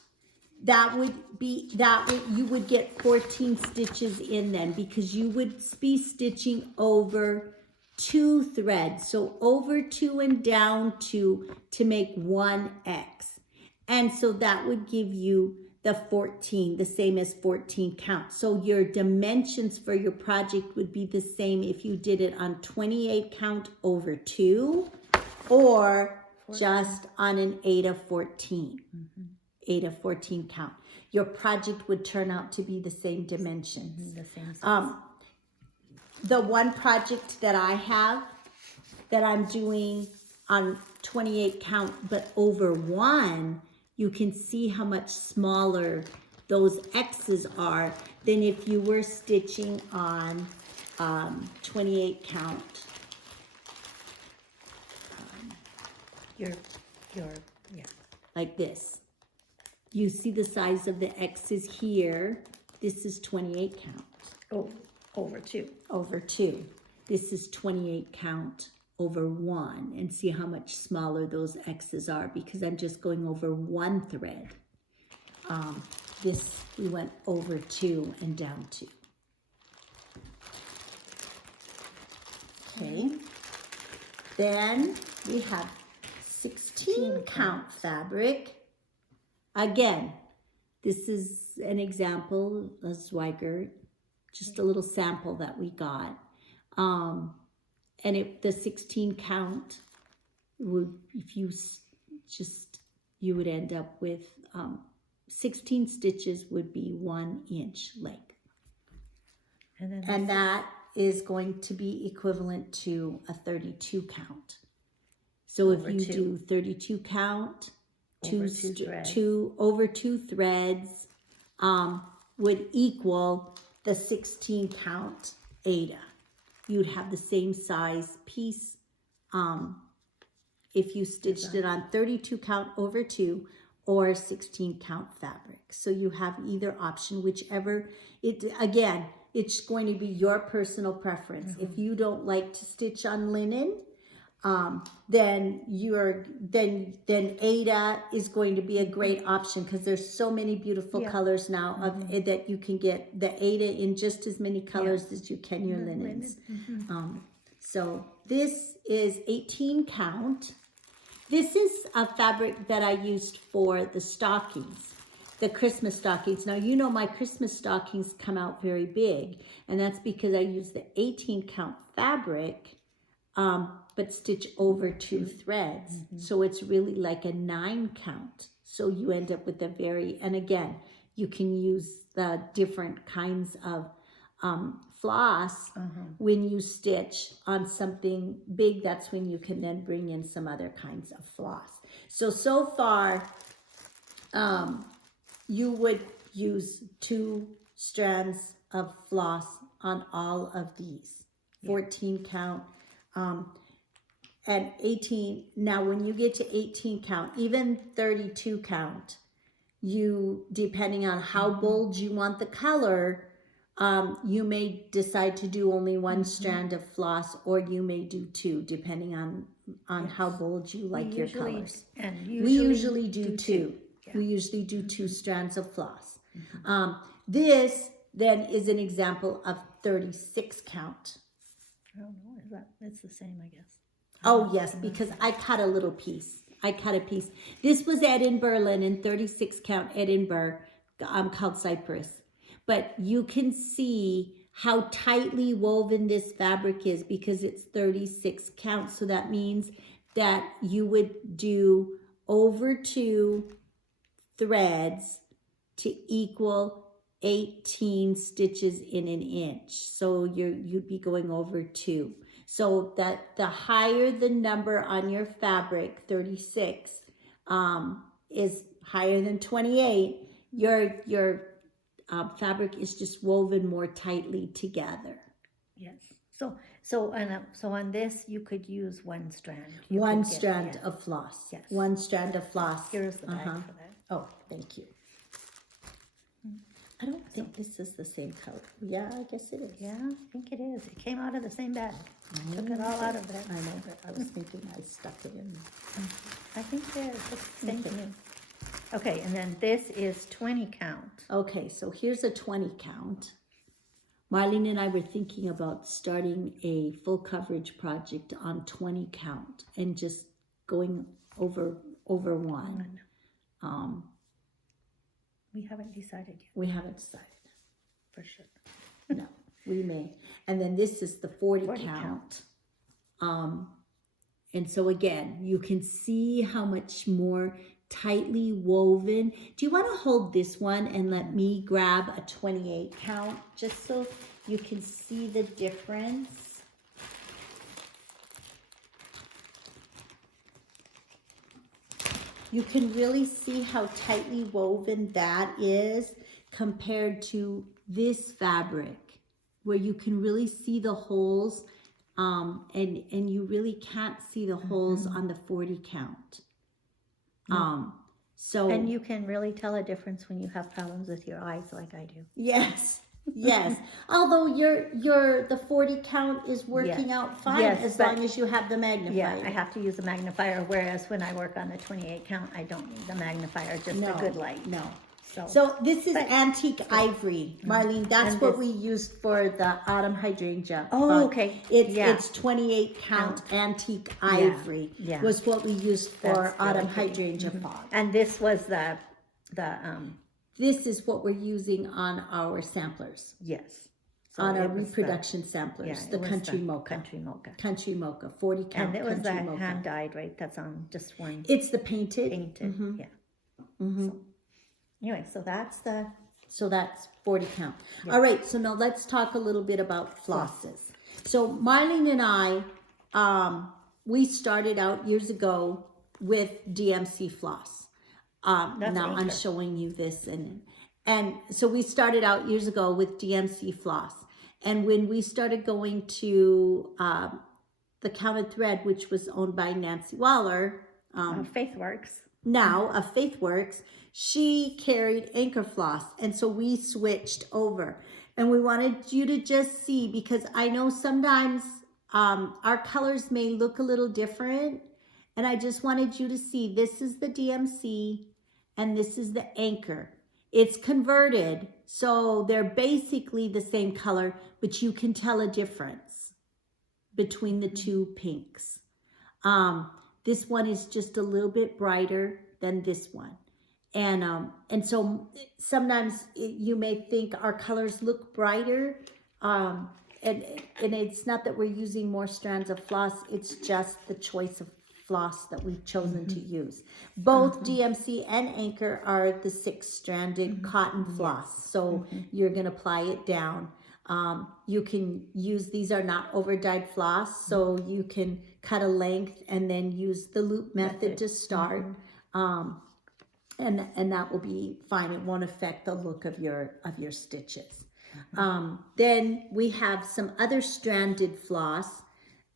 You would get 14 stitches in then, because you would be stitching over 2 threads. So over 2 and down 2 to make 1 X. And so that would give you the 14, the same as 14 count. So your dimensions for your project would be the same if you did it on 28 count over 2 or 14. Just on an Aida 14. Aida 14 count. Your project would turn out to be the same dimensions. The same size. The one project that I have that I'm doing on 28 count but over 1, you can see how much smaller those X's are than if you were stitching on 28 count. Yeah. Like this. You see the size of the X's here. This is 28 count. Oh, over 2. Over 2. This is 28 count over 1, and see how much smaller those X's are because I'm just going over 1 thread. This we went over 2 and down 2. Okay. Then we have 16 count fabric. Again, this is an example, a Zweigert, just a little sample that we got. And if the 16 count would, if you you would end up with 16 stitches would be 1 inch length. And that is going to be equivalent to a 32 count. So if you do 32 count, over 2 threads would equal the 16 count Aida. You'd have the same size piece if you stitched it on 32 count over 2 or 16 count fabric. So you have either option, whichever. Again, it's going to be your personal preference. If you don't like to stitch on linen, then Aida is going to be a great option because there's so many beautiful colors now that you can get the Aida in just as many colors as you can your linens. So this is 18 count. This is a fabric that I used for the stockings, the Christmas stockings. Now, you know my Christmas stockings come out very big, and that's because I used the 18 count fabric, but stitch over 2 threads. So it's really like a 9 count. So you end up with and again, you can use the different kinds of floss when you stitch on something big. That's when you can then bring in some other kinds of floss. So far, you would use 2 strands of floss on all of these, 14 count, and 18. Now, when you get to 18 count, even 32 count, depending on how bold you want the color, you may decide to do only 1 strand of floss, or you may do 2, depending on how bold you like your colors. We usually do 2. We usually do 2 strands of floss. This then is an example of 36 count I don't know. Is that? It's the same, I guess. Oh, yes, because I cut a little piece. I cut a piece. This was Edinburgh linen, 36 count Edinburgh, called Cypress. But you can see how tightly woven this fabric is because it's 36 count. So that means that you would do over 2 threads to equal 18 stitches in an inch. So you'd be going over 2. So that the higher the number on your fabric, 36, is higher than 28, your fabric is just woven more tightly together. Yes. So on this you could use one strand. One strand of floss. Yes. One strand of floss. Here's the bag for that. Oh, thank you. I don't think this is the same color. Yeah, I guess it is. Yeah, I think it is. It came out of the same bag. Took it all out of there. I know, but I was thinking I stuck it in. I think it is. It's the same to me. Okay, and then this is 20 count. Okay, so here's a 20 count. Marlene and I were thinking about starting a full coverage project on 20 count and just going over one. We haven't decided yet. We haven't decided. For sure. No, we may. And then this is the 40 count. And so again, you can see how much more tightly woven. Do you want to hold this one and let me grab a 28 count just so you can see the difference? You can really see how tightly woven that is compared to this fabric, where you can really see the holes, and you really can't see the holes on the 40 count. So And you can really tell a difference when you have problems with your eyes like I do. yes. Yes, although the 40 count is working out fine as long as you have the magnifier. Yeah, I have to use a magnifier, whereas when I work on the 28 count, I don't need the magnifier, just a good light. No. So So this is antique ivory, Marlene. That's And what we used for the autumn hydrangea. Oh, but okay. It's 28 count antique ivory Yeah. was what we used for That's really autumn pretty. hydrangea fog. And this was the This is what we're using on our samplers, yes. So on our it was reproduction samplers, it the was country mocha. Country mocha. Country mocha, 40 count And it was the country mocha. hand dyed, right? That's on just one It's the painted. painted. Yeah. Mhm. So, anyway, so that's the So that's 40 count. All right, so now let's talk a little bit about flosses. So Marlene and I, we started out years ago with DMC floss. Now I'm showing you this, and so we started out years ago with DMC floss. And when we started going to the Counted Thread, which was owned by nlwahler, FaithWorks. now of FaithWorks, she carried Anchor Floss, and so we switched over. And we wanted you to just see, because I know sometimes our colors may look a little different, and I just wanted you to see this is the DMC and this is the Anchor. It's converted, so they're basically the same color, but you can tell a difference between the two pinks. This one is just a little bit brighter than this one. And so sometimes you may think our colors look brighter, and it's not that we're using more strands of floss, it's just the choice of floss that we've chosen to use. Both DMC and Anchor are the 6-stranded cotton floss, so you're going to apply it down. You can use, these are not over dyed floss, so you can cut a length and then use the loop method to start. And that will be fine. It won't affect the look of your stitches. Then we have some other stranded floss.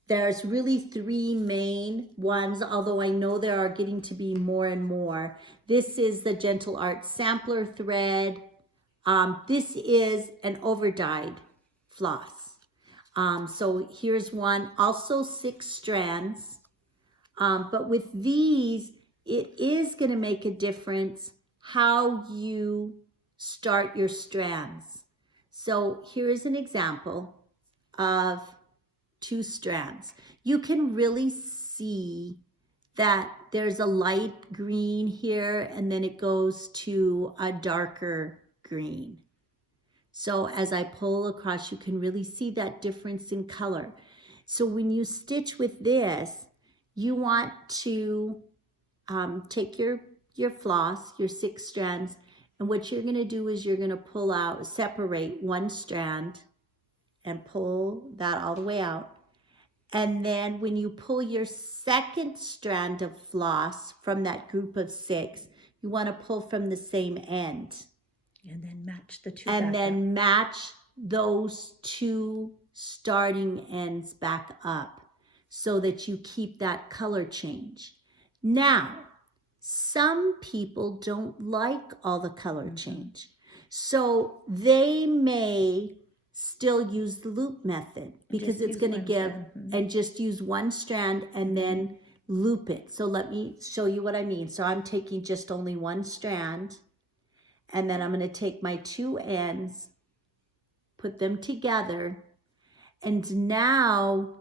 There's really 3 main ones, although I know there are getting to be more and more. This is the Gentle Art Sampler thread. This is an over dyed floss. So here's one, also 6 strands. But with these, it is going to make a difference how you start your strands. So here is an example of 2 strands. You can really see that there's a light green here and then it goes to a darker green. So as I pull across, you can really see that difference in color. So when you stitch with this, you want to take your floss, your 6 strands, and what you're going to do is you're going to pull out, separate 1 strand and pull that all the way out. And then when you pull your 2nd strand of floss from that group of 6, you want to pull from the same end. And then match the 2 And back then up. match those 2 starting ends back up so that you keep that color change. Now, some people don't like all the color change. So they may still use the loop method because it's going to give, and just use 1 strand and then loop it. So let me show you what I mean. So I'm taking just only 1 strand, and then I'm going to take my 2 ends, put them together, and now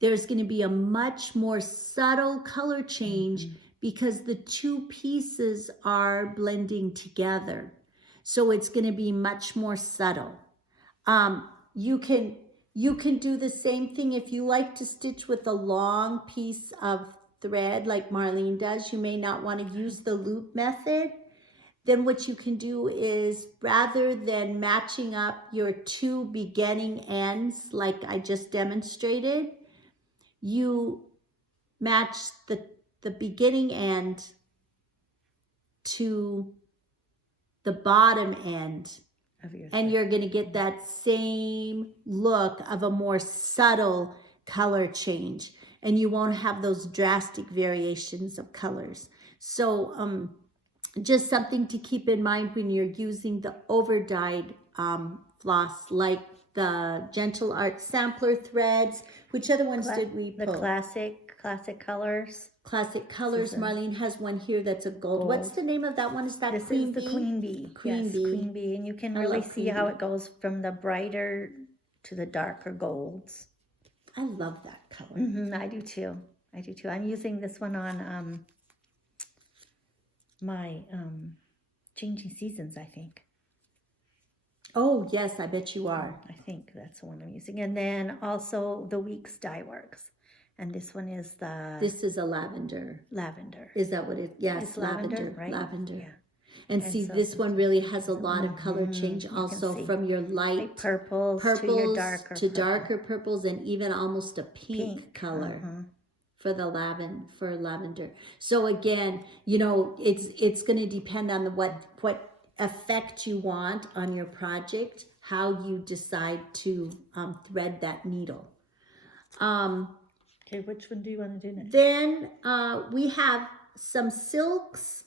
there's going to be a much more subtle color change because the 2 pieces are blending together. So it's going to be much more subtle. You can do the same thing if you like to stitch with a long piece of thread like Marlene does. You may not want to use the loop method. Then what you can do is, rather than matching up your 2 beginning ends like I just demonstrated, you match the beginning end to the bottom end, and you're going to get that same look of a more subtle color change, and you won't have those drastic variations of colors. So just something to keep in mind when you're using the over-dyed floss, like the Gentle Art sampler threads. Which other ones did we pull? The classic colors. Classic colors. Marlene has one here that's a gold. What's the name of that one? Is that This Queen is the Bee? Queen Bee. Queen Yes, Bee. Queen Bee. And you can really see how it goes from the brighter to the darker golds. I love that color. I do too. I do too. I'm using this one on my Changing Seasons, I think. Oh, yes, I bet you are. I think that's the one I'm using. And then also the Weeks Dye Works. And this one is the... This is a lavender. Lavender. Is that what it... Yes, It's lavender, right? Lavender. Yeah. And see, so this one really has a lot of color change also, from your light purples to your darker purples, and even almost a pink color for the lavender. So again, you know, it's going to depend on what effect you want on your project, how you decide to thread that needle. Okay, which one do you want to do next? Then we have some silks.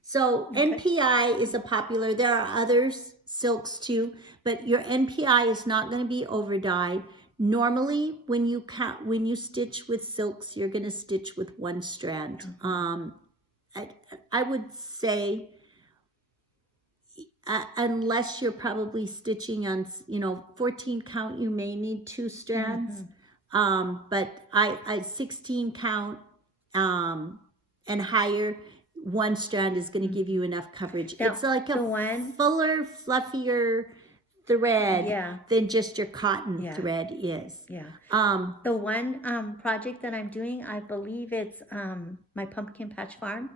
So NPI is a popular, there are other silks too, but your NPI is not going to be over dyed. Normally, when you stitch with silks, you're going to stitch with 1 strand. I would say, unless you're probably stitching on, 14 count, you may need 2 strands. But I 16 count and higher, 1 strand is going to give you enough coverage. Now, it's like a fuller, fluffier thread than just your cotton thread is. The one project that I'm doing, I believe it's my Pumpkin Patch Farm.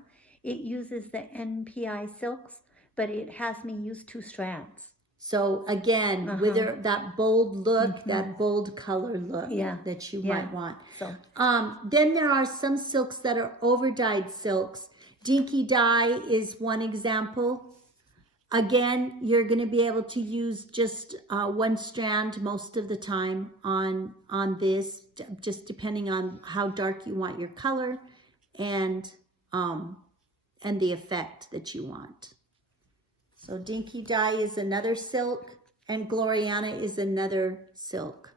It uses the NPI silks, but it has me use 2 strands. So again, with that bold look, that bold color look that you might want. So then there are some silks that are over dyed silks. Dinky dye is one example. Again, you're going to be able to use just 1 strand most of the time on this, just depending on how dark you want your color and the effect that you want. So Dinky Dye is another silk, and Gloriana is another silk.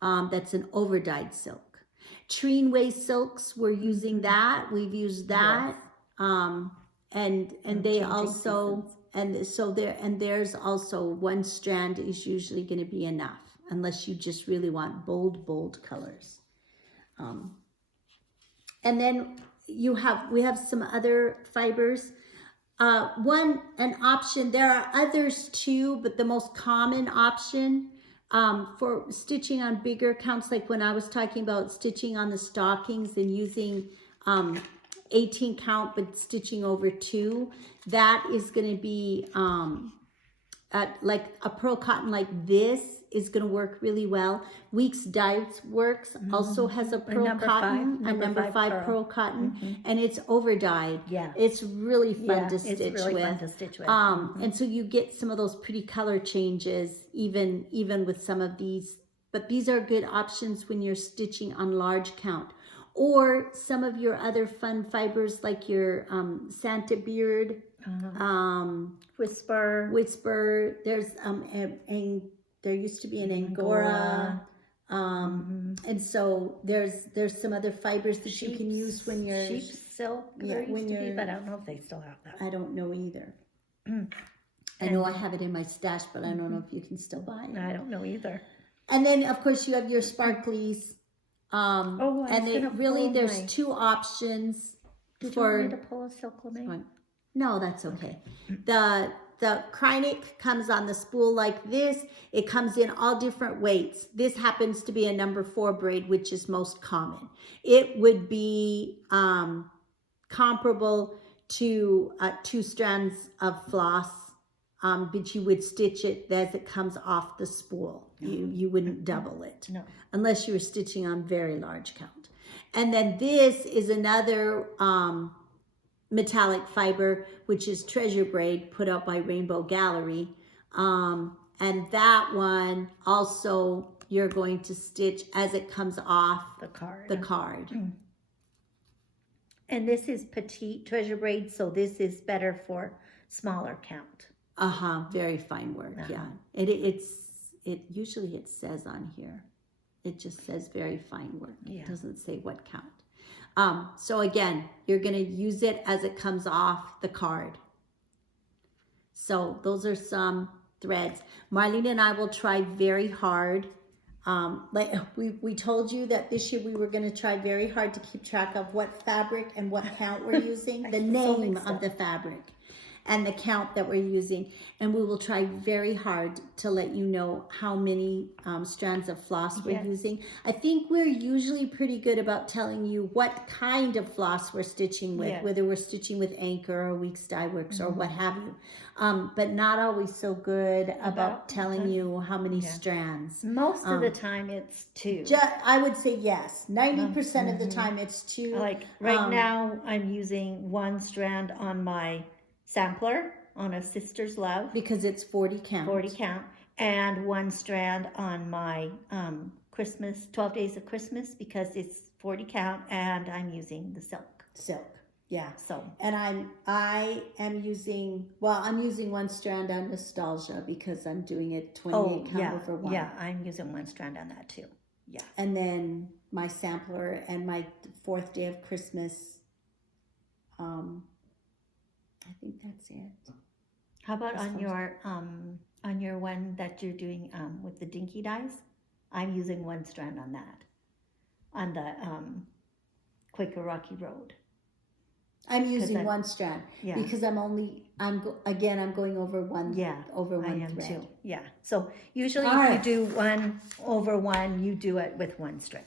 That's an over-dyed silk. Treenway silks, we're using that. We've used that. And they also, and so there's also 1 strand is usually going to be enough. unless you just really want bold colors. And then we have some other fibers. An option, there are others too, but the most common option for stitching on bigger counts, like when I was talking about stitching on the stockings and using 18 count but stitching over 2, that is going to be like a pearl cotton like this is going to work really well. Weeks Dyes Works also has a pearl cotton, a number 5 pearl cotton, and it's over dyed. Yeah, it's really fun to stitch it's really with. fun to stitch with. And so you get some of those pretty color changes even with some of these. But these are good options when you're stitching on large count, or some of your other fun fibers like your Santa Beard. Whisper. There's there used to be an Angora. And so there's some other fibers that you can use when you're sheep silk. There used to be, but I don't know if they still have that. I don't know either. I know I have it in my stash, but I don't know if you can still buy it. I don't know either. And then of course you have your sparklies. There's 2 options. Did you want me to pull a silk lame? No, that's okay. The Krynic comes on the spool like this. It comes in all different weights. This happens to be a number 4 braid, which is most common. It would be comparable to 2 strands of floss, but you would stitch it as it comes off the spool. You wouldn't double it, unless you were stitching on very large count. And then this is another metallic fiber, which is treasure braid put out by Rainbow Gallery. And that one also you're going to stitch as it comes off the card. And this is petite treasure braid, so this is better for smaller count. Very fine work. Yeah. It usually it says on here. It just says very fine work. It doesn't say what count. So again, you're going to use it as it comes off the card. So those are some threads. Marlene and I will try very hard. Like we told you that this year we were going to try very hard to keep track of what fabric and what count we're using, the name of the fabric and the count that we're using. And we will try very hard to let you know how many strands of floss we're using. I think we're usually pretty good about telling you what kind of floss we're stitching with, whether we're stitching with Anchor or Weeks Dye Works or what have you. But not always so good about telling you how many strands. Most of the time it's 2. I would say yes. 90% of the time it's 2. Like right now I'm using 1 strand on my sampler on a Sister's Love. Because it's 40 count. 40 count. And 1 strand on my Christmas, 12 Days of Christmas, because it's 40 count and I'm using the silk. Yeah. So. And I am using, I'm using 1 strand on Nostalgia because I'm doing it 28 count over 1. Yeah, I'm using 1 strand on that too. Yeah. And then my sampler and my 4th Day of Christmas, I think that's it. How about on your one that you're doing with the dinky dyes? I'm using 1 strand on that, on the Quaker Rocky Road. I'm using 1 strand because I'm going over 1. Yeah, over 1 I am thread. Too. Yeah. So usually if you do 1 over 1, you do it with 1 strand.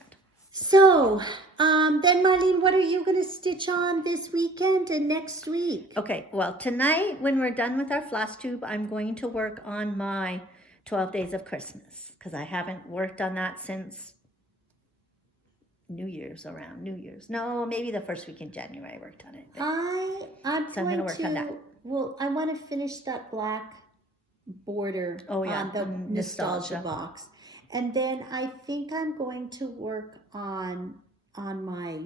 So, then Marlene, what are you going to stitch on this weekend and next week? Okay, well, tonight when we're done with our floss tube, I'm going to work on my 12 Days of Christmas because I haven't worked on that since New Year's. No, maybe the first week in January I worked on it. I'm going to work on that. Well, I want to finish that black border on the Nostalgia box. And then I think I'm going to work on my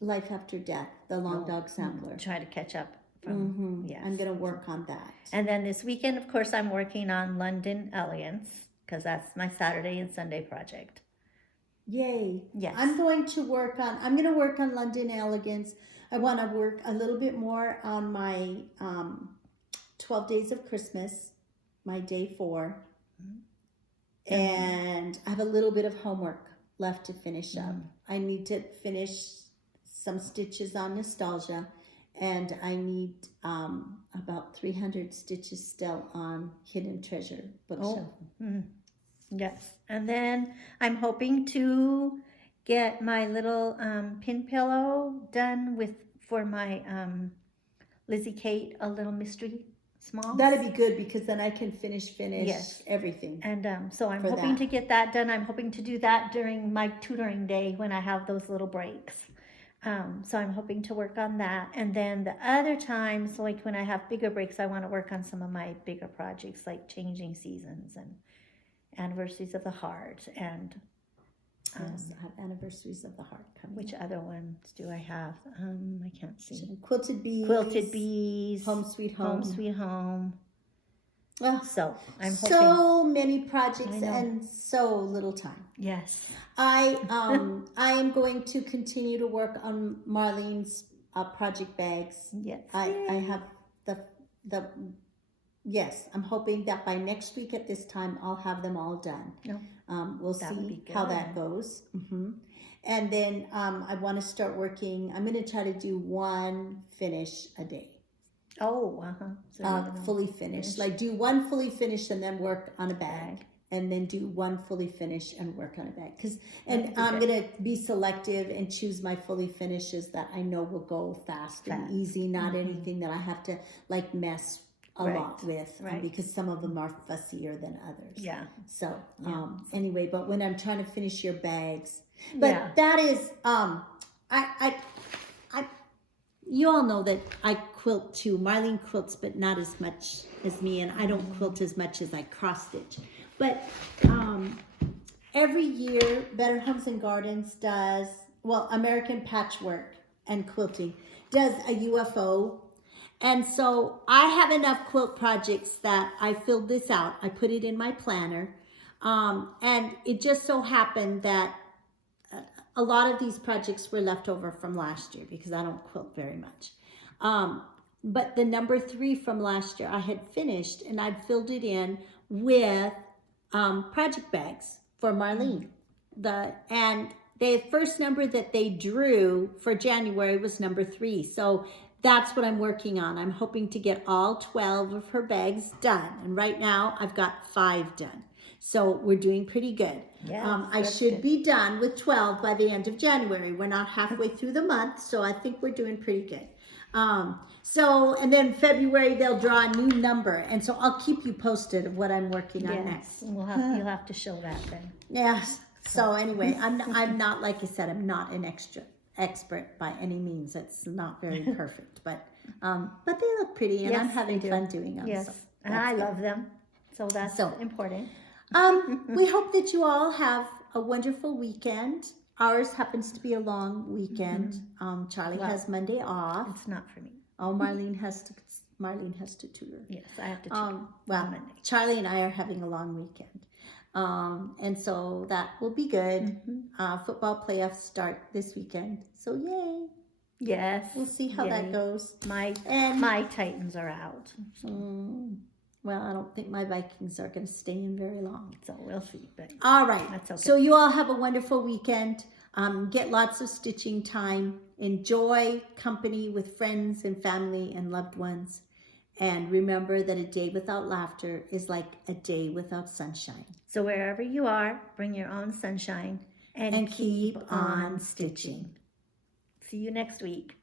Life After Death, the Long Dog Sampler. Try to catch up. I'm going to work on that. And then this weekend, of course, I'm working on London Elegance because that's my Saturday and Sunday project. Yay. Yes. I'm going to work on London Elegance. I want to work a little bit more on my 12 Days of Christmas. my day 4. Mhm. And I have a little bit of homework left to finish up. Mhm. I need to finish some stitches on Nostalgia, and I need about 300 stitches still on Hidden Treasure bookshelf. Mhm. Yes. And then I'm hoping to get my little pin pillow done for my Lizzie Kate, a little mystery small. That'd be good because then I can finish Yes. everything. And so I'm for hoping that. to get that done. I'm hoping to do that during my tutoring day when I have those little breaks. So I'm hoping to work on that. And then the other times, like when I have bigger breaks, I want to work on some of my bigger projects like changing seasons and anniversaries of the heart. And Yes, I have Anniversaries of the Heart coming. which other ones do I have? I can't see. Quilted Bees. Quilted Bees. Home Sweet Home. Home Sweet Home. Well, So I'm hoping. so many projects I know. and so little time. Yes. I am going to continue to work on Marlene's project bags. Yes. I have the yes. I'm hoping that by next week at this time I'll have them all done. No. We'll That would see be how good. that goes. And then I want to start working. I'm going to try to do 1 finish a day. Oh, So you're gonna Fully finished. finish. Like do 1 fully finished and then work on a bag. And then do 1 fully finished and work on a bag. And I'm going to be selective and choose my fully finishes that I know will go fast and easy. Not anything that I have to like mess a lot with. Because some of them are fussier than others. Yeah. So anyway, but when I'm trying to finish your bags. But that is, you all know that I quilt too. Marlene quilts, but not as much as me. And I don't quilt as much as I cross stitch. But every year, Better Homes and Gardens does, American Patchwork and Quilting does a UFO. And so I have enough quilt projects that I filled this out. I put it in my planner. And it just so happened that a lot of these projects were left over from last year because I don't quilt very much. But the number 3 from last year I had finished and I'd filled it in with project bags for Marlene. And the first number that they drew for January was number 3. So that's what I'm working on. I'm hoping to get all 12 of her bags done. And right now I've got 5 done. So we're doing pretty good. Yeah, I should be done with 12 by the end of January. We're not halfway through the month, so I think we're doing pretty good. And then February they'll draw a new number, and so I'll keep you posted of what I'm working on next. You'll have to show that then. Yes. So anyway, I'm not like I said, I'm not an expert by any means. It's not very perfect, but they look pretty, and I'm having fun doing them. Yes, so and I love them, so that's important. We hope that you all have a wonderful weekend. Ours happens to be a long weekend. Charlie has Monday off. It's not for me. Oh, Marlene has to tutor. Yes, I have to tutor. Monday. Charlie and I are having a long weekend. And so that will be good. Football playoffs start this weekend. So yay. Yes. We'll see how that goes. My Titans are out. So. Well, I don't think my Vikings are going to stay in very long. So we'll see. But all right. That's okay. So you all have a wonderful weekend. Get lots of stitching time. Enjoy company with friends and family and loved ones. And remember that a day without laughter is like a day without sunshine. So wherever you are, bring your own sunshine and keep on stitching. See you next week.